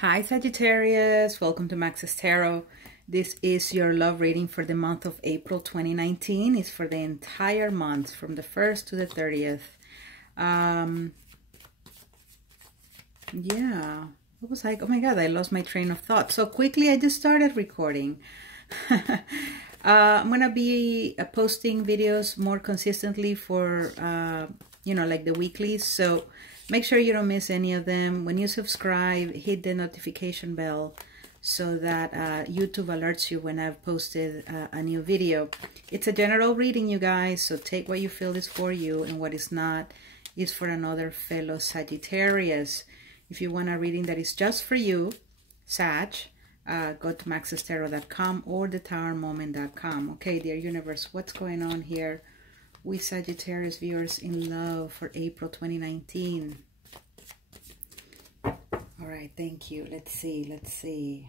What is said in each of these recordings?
Hi Sagittarius, welcome to Max's Tarot. This is your love reading for the month of April 2019. It's for the entire month from the 1st to the 30th. Yeah, what was like, oh my god, I lost my train of thought so quickly. I just started recording. I'm gonna be posting videos more consistently for like the weeklies, so make sure you don't miss any of them. When you subscribe, hit the notification bell so that YouTube alerts you when I've posted a new video. It's a general reading, you guys, so take what you feel is for you and what is not is for another fellow Sagittarius. If you want a reading that is just for you, Sag, go to maxestarot.com or thetowermoment.com. Okay, dear universe, what's going on here with Sagittarius viewers in love for April 2019? All right, thank you. Let's see.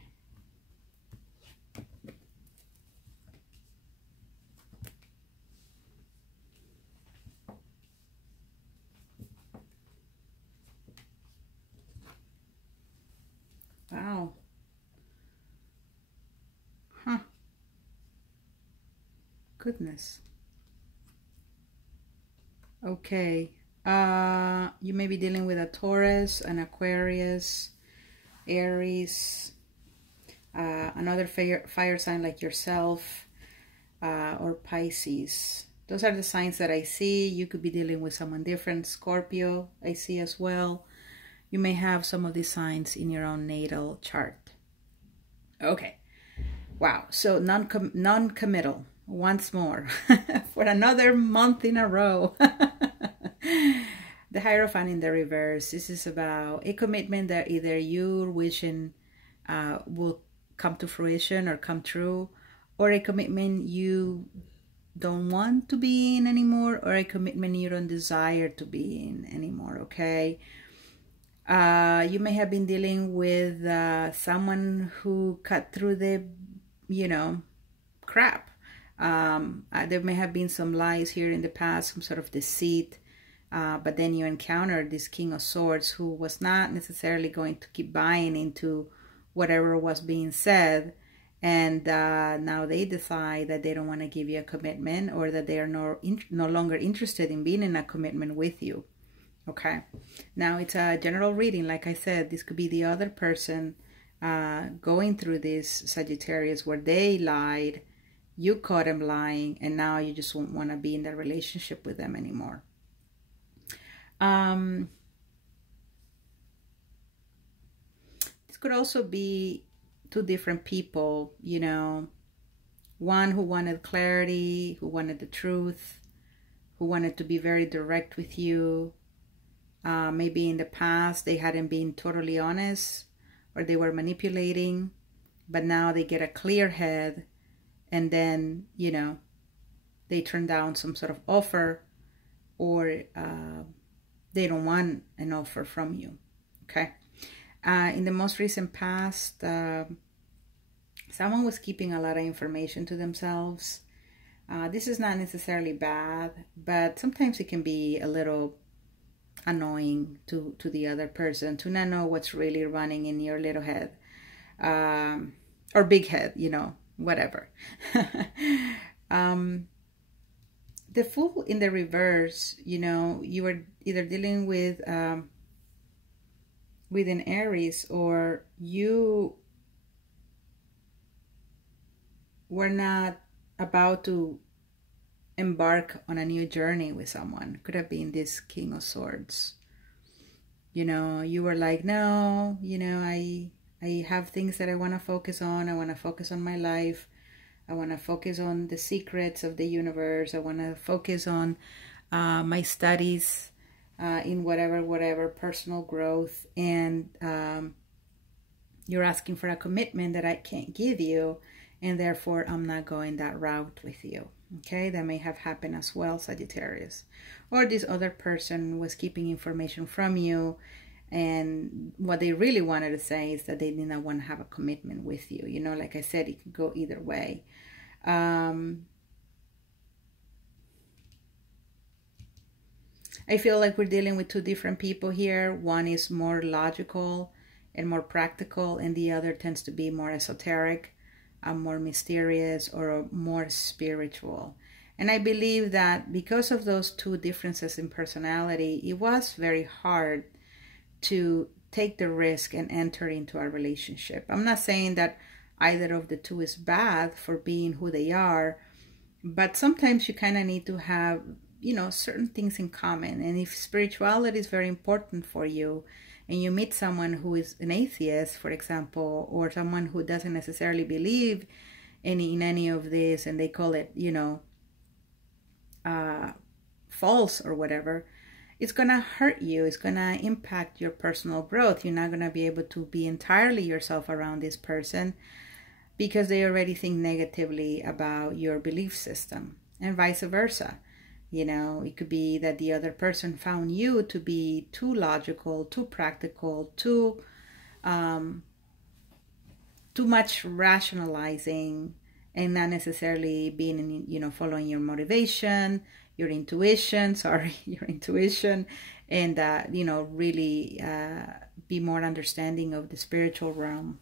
Wow. Huh. Goodness. Okay. You may be dealing with a Taurus, an Aquarius, Aries, another fire sign like yourself, or Pisces. Those are the signs that I see. You could be dealing with someone different. Scorpio, I see as well. You may have some of these signs in your own natal chart. Okay. Wow. So non-committal once more for another month in a row. The Hierophant in the reverse. This is about a commitment that either you're wishing will come to fruition or come true, or a commitment you don't want to be in anymore, or a commitment you don't desire to be in anymore. Okay. You may have been dealing with someone who cut through the, crap. There may have been some lies here in the past, some sort of deceit. But then you encountered this King of Swords who was not necessarily going to keep buying into whatever was being said. And now they decide that they don't want to give you a commitment, or that they are no longer interested in being in a commitment with you. Okay. Now it's a general reading. Like I said, this could be the other person going through this, Sagittarius, where they lied, you caught them lying, and now you just won't want to be in that relationship with them anymore. This could also be two different people, one who wanted clarity, who wanted the truth, who wanted to be very direct with you. Maybe in the past they hadn't been totally honest, or they were manipulating, but now they get a clear head, and then, they turn down some sort of offer, or they don't want an offer from you. Okay. In the most recent past, someone was keeping a lot of information to themselves. This is not necessarily bad, but sometimes it can be a little annoying to the other person to not know what's really running in your little head, or big head, whatever. The Fool in the reverse, you were either dealing with an Aries, or you were not about to embark on a new journey with someone. Could have been this King of Swords. You were like, no, I have things that I want to focus on. I want to focus on my life. I want to focus on the secrets of the universe. I want to focus on my studies in whatever personal growth. And you're asking for a commitment that I can't give you, and therefore I'm not going that route with you. Okay, that may have happened as well, Sagittarius. Or this other person was keeping information from you, and what they really wanted to say is that they did not want to have a commitment with you. Like I said, it could go either way. I feel like we're dealing with two different people here. One is more logical and more practical, and the other tends to be more esoteric, more mysterious, or more spiritual. And I believe that because of those two differences in personality, it was very hard to take the risk and enter into a relationship. I'm not saying that either of the two is bad for being who they are, but sometimes you kind of need to have, you know, certain things in common. And if spirituality is very important for you, and you meet someone who is an atheist, for example, or someone who doesn't necessarily believe in any of this, and they call it, you know, false or whatever, it's going to hurt you. It's going to impact your personal growth. You're not going to be able to be entirely yourself around this person because they already think negatively about your belief system, and vice versa. You know, it could be that the other person found you to be too logical, too practical, too much rationalizing, and not necessarily being, you know, following your motivation, your intuition, and, you know, really be more understanding of the spiritual realm.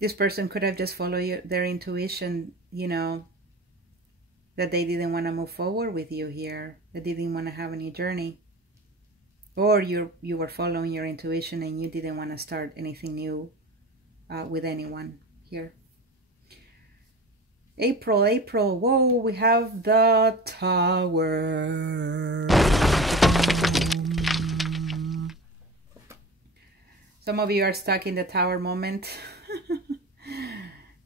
This person could have just followed their intuition, you know, that they didn't want to move forward with you here, that they didn't want to have any journey. Or you were following your intuition and you didn't want to start anything new with anyone here. April, whoa, we have the Tower. Some of you are stuck in the Tower moment.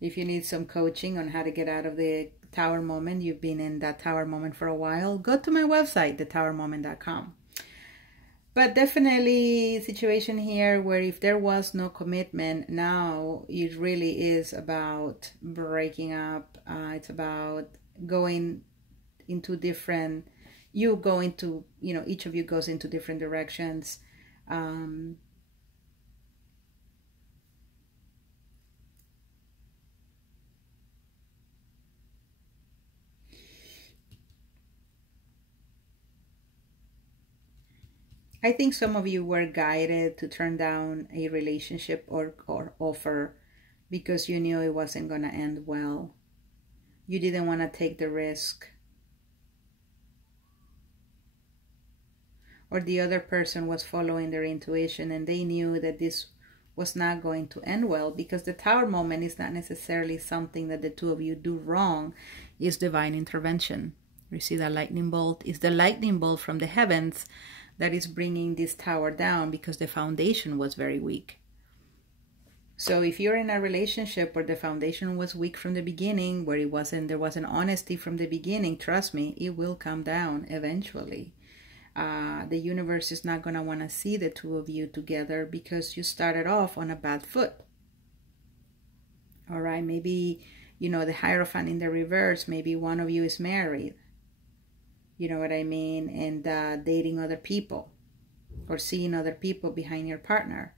If you need some coaching on how to get out of the Tower moment, you've been in that Tower moment for a while, go to my website, thetowermoment.com. But definitely situation here where if there was no commitment, now it really is about breaking up. It's about going into different, you know, each of you goes into different directions. I think some of you were guided to turn down a relationship or offer because you knew it wasn't going to end well. You didn't want to take the risk. Or the other person was following their intuition and they knew that this was not going to end well, because the Tower moment is not necessarily something that the two of you do wrong. It's divine intervention. You see that lightning bolt? It's the lightning bolt from the heavens that is bringing this tower down because the foundation was very weak. So if you're in a relationship where the foundation was weak from the beginning, where there wasn't honesty from the beginning, trust me, it will come down eventually. The universe is not going to want to see the two of you together because you started off on a bad foot. All right, maybe, you know, the Hierophant in the reverse, maybe one of you is married. You know what I mean? And dating other people or seeing other people behind your partner.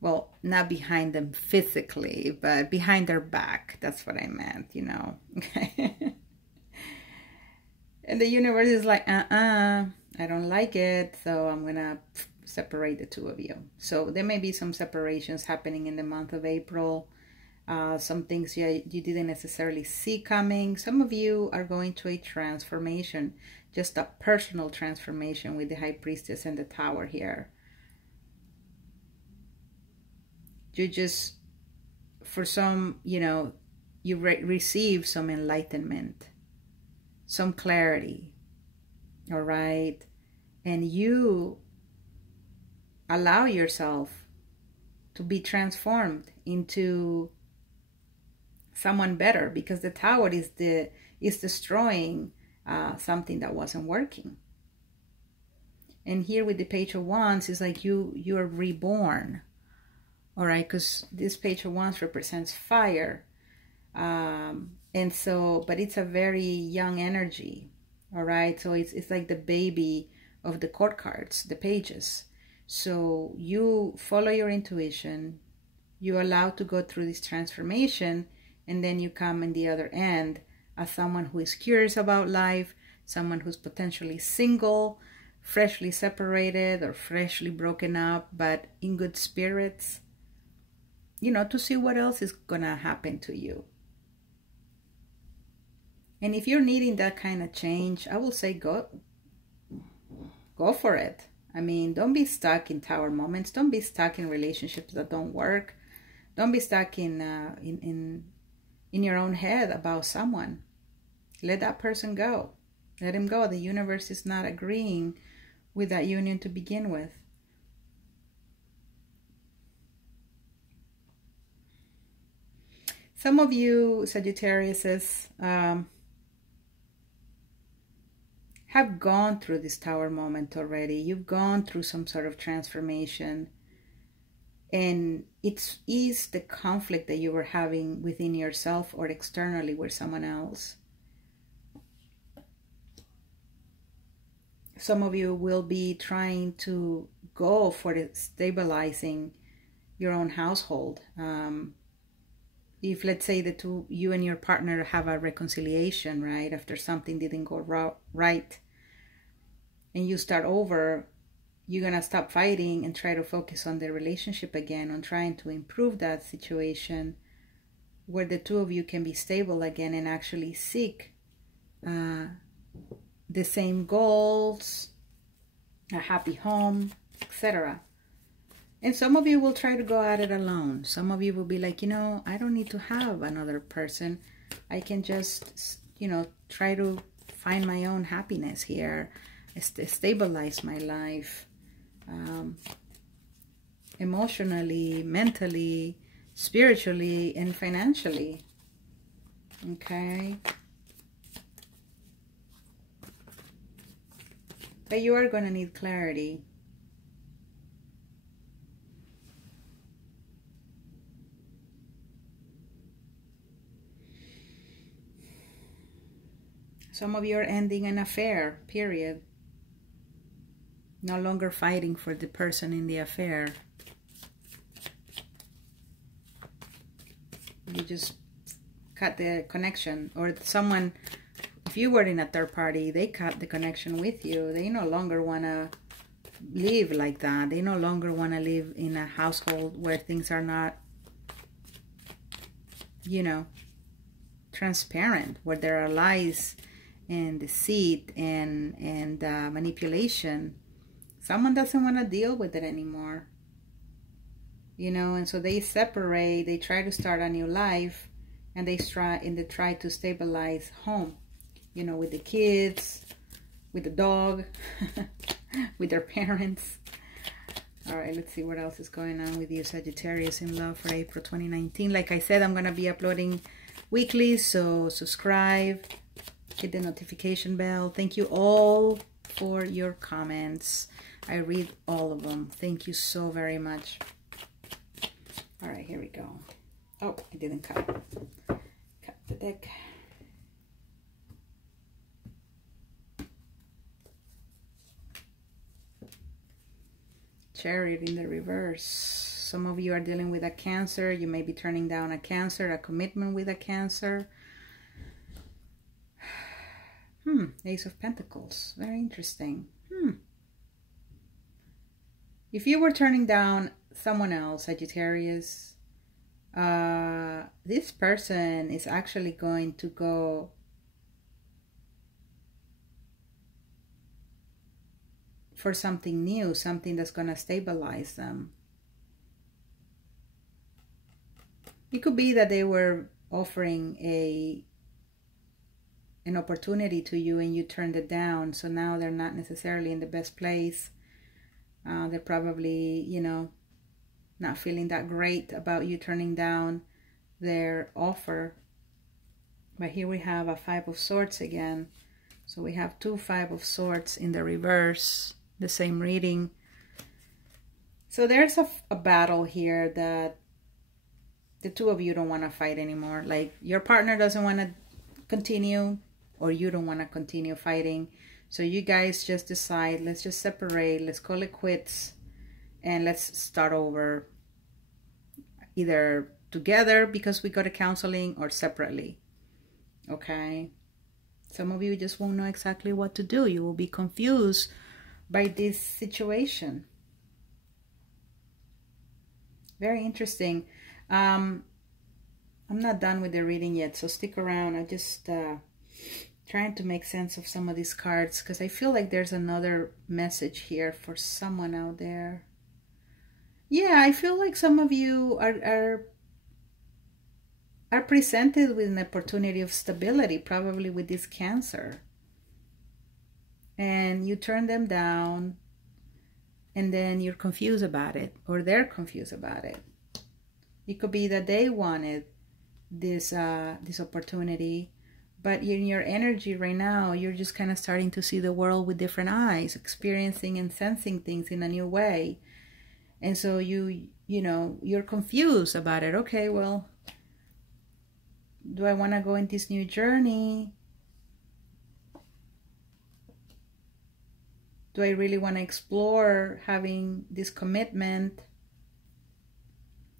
Well, not behind them physically, but behind their back. That's what I meant, you know. Okay. And the universe is like, I don't like it. So I'm going to separate the two of you. So there may be some separations happening in the month of April. Some things you didn't necessarily see coming. Some of you are going to a transformation, just a personal transformation with the High Priestess and the Tower here. You just, for some, you know, you receive some enlightenment, some clarity, all right? And you allow yourself to be transformed into someone better, because the Tower is destroying something that wasn't working. And here with the Page of Wands, it's like you're reborn, all right? Because this Page of Wands represents fire, and so, but it's a very young energy, all right? So it's like the baby of the court cards, the pages. So you follow your intuition, you allow to go through this transformation, and then you come in the other end as someone who is curious about life, someone who's potentially single, freshly separated or freshly broken up, but in good spirits, you know, to see what else is gonna happen to you. And if you're needing that kind of change, I will say go for it. I mean, don't be stuck in tower moments. Don't be stuck in relationships that don't work. Don't be stuck in your own head about someone. Let that person go. Let him go. The universe is not agreeing with that union to begin with. Some of you Sagittariuses have gone through this tower moment already. You've gone through some sort of transformation. And it's eased the conflict that you were having within yourself or externally with someone else. Some of you will be trying to go for the stabilizing your own household. If, let's say, you and your partner have a reconciliation, right, after something didn't go right, and you start over, you're going to stop fighting and try to focus on the relationship again, on trying to improve that situation where the two of you can be stable again and actually seek the same goals, a happy home, etc. And some of you will try to go at it alone. Some of you will be like, you know, I don't need to have another person. I can just, you know, try to find my own happiness here, stabilize my life, emotionally, mentally, spiritually, and financially. Okay. But you are going to need clarity. Some of you are ending an affair, period. No longer fighting for the person in the affair. You just cut the connection. Or someone, if you were in a third party, they cut the connection with you. They no longer want to live like that. They no longer want to live in a household where things are not, you know, transparent, where there are lies and deceit and manipulation. Someone doesn't want to deal with it anymore, you know, and so they separate. They try to start a new life, and they try to stabilize home, you know, with the kids, with the dog, with their parents. All right, let's see what else is going on with you, Sagittarius, in love for April 2019. Like I said, I'm going to be uploading weekly, so subscribe, hit the notification bell. Thank you all for your comments. I read all of them. Thank you so very much. All right, here we go. Oh, I didn't cut the deck. Chariot in the reverse. Some of you are dealing with a Cancer. You may be turning down a Cancer, a commitment with a Cancer. Ace of Pentacles. Very interesting. If you were turning down someone else, Sagittarius, this person is actually going to go for something new, something that's going to stabilize them. It could be that they were offering an opportunity to you and you turned it down, so now they're not necessarily in the best place. They're probably, you know, not feeling that great about you turning down their offer. But here we have a Five of Swords again. So we have two Five of Swords in the reverse, the same reading. So there's a battle here that the two of you don't want to fight anymore. Like your partner doesn't want to continue, or you don't want to continue fighting. So you guys just decide, let's just separate, let's call it quits, and let's start over, either together because we go to counseling or separately. Okay, Some of you just won't know exactly what to do. You will be confused by this situation. Very interesting. I'm not done with the reading yet, so stick around. I just trying to make sense of some of these cards because I feel like there's another message here for someone out there. Yeah, I feel like some of you are presented with an opportunity of stability, probably with this Cancer. And you turn them down, and then you're confused about it, or they're confused about it. It could be that they wanted this opportunity, but in your energy right now, you're just kind of starting to see the world with different eyes, experiencing and sensing things in a new way. And so you know, you're confused about it. Okay, well, do I want to go in this new journey? Do I really want to explore having this commitment?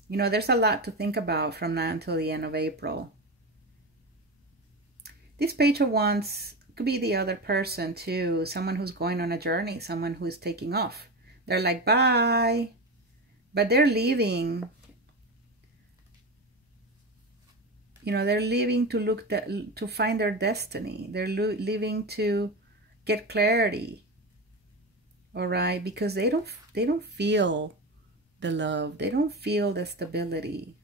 You know, there's a lot to think about from now until the end of April. This Page of Wands could be the other person too. Someone who's going on a journey. Someone who is taking off. They're like, bye. But they're leaving. You know, they're leaving to look to find their destiny. They're leaving to get clarity. All right, because they don't feel the love. They don't feel the stability.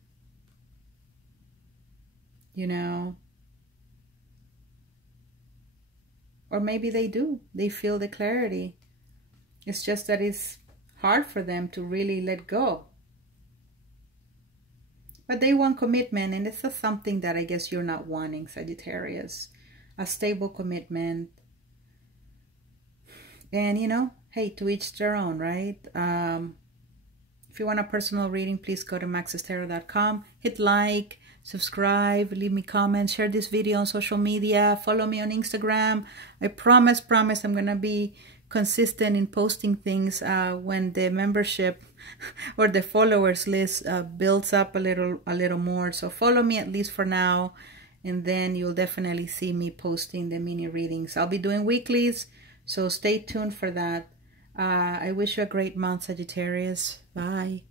You know. Or maybe they do. They feel the clarity. It's just that it's hard for them to really let go. But they want commitment, and this is something that I guess you're not wanting, Sagittarius. A stable commitment. And, you know, hey, to each their own, right? If you want a personal reading, please go to maxestarot.com. Hit like, subscribe, leave me comments, share this video on social media, follow me on Instagram. I promise I'm going to be consistent in posting things when the membership or the followers list builds up a little more. So follow me at least for now, and then you'll definitely see me posting the mini readings. I'll be doing weeklies, so stay tuned for that. I wish you a great month, Sagittarius. Bye.